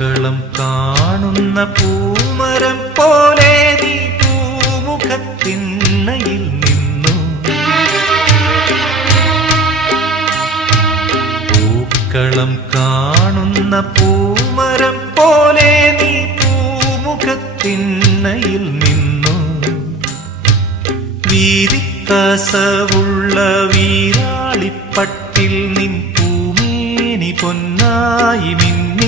പൂക്കളം കാണുന്ന പൂമരം പോലെ നീ പൂമുഖത്തിണ്ണയിൽ നിന്നു. പൂക്കളം കാണുന്ന പൂമരം പോലെ നീ പൂമുഖത്തിണ്ണയിൽ നിന്നു. വീതിക്കസവുള്ള വീരാളിപ്പട്ടിൽ നിൻ പൂമേനി പൊന്നായി മിന്നി.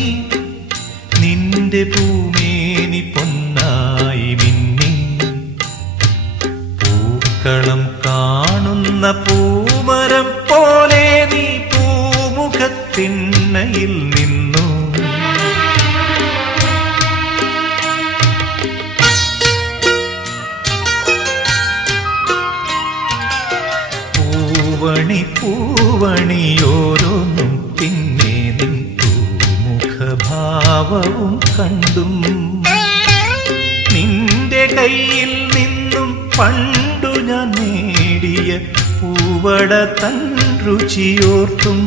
നിന്റെ പൂമേനി പൊന്നായി മിന്നി. പൂക്കളം കാണുന്ന പൂമരം പോലെ നീ പൂമുഖത്തിണ്ണയിൽ നിന്നു. പൂവണി പൂവണിയോരോന്നും പിന്നെ നിൻ പൂമുഖഭാവവും കണ്ടും നിന്റെ കയ്യിൽ നിന്നും പണ്ടു ഞാൻ നേടിയ പൂവട തൻ രുചിയോർത്തും.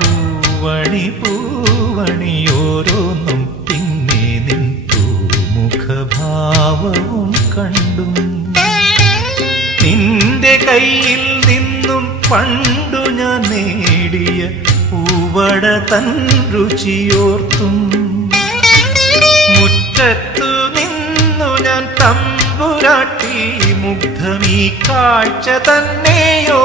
പൂവണി പൂവണിയോരോന്നും പിന്നെ നിൻ പൂമുഖഭാവവും കണ്ടും. നിന്റെ കയ്യിൽ നിന്നും പണ്ടു ഞാൻ നേടിയ പൂവട തൻ രുചിയോർത്തും. മുറ്റത്തു നിന്നു ഞാൻ തമ്പുരാട്ടി മുഗ്ധമീ കാഴ്ച തന്നെയോ